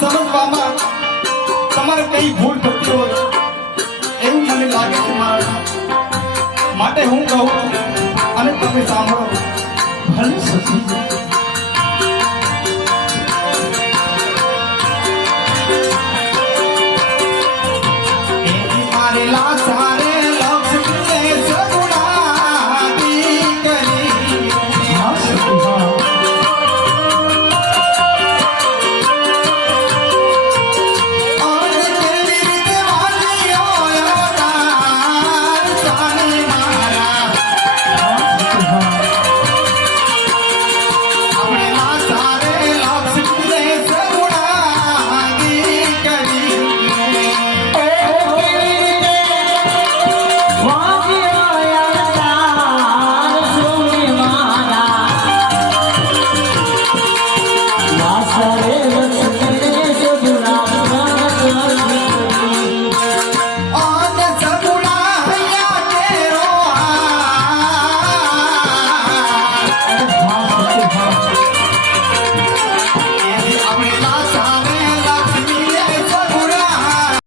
સમજવામાં તમારે કઈ ભૂલ થતી હોય એવું મને લાગે છે મારા માટે હું કહું અને તમે સાંભળો. ભલે સખી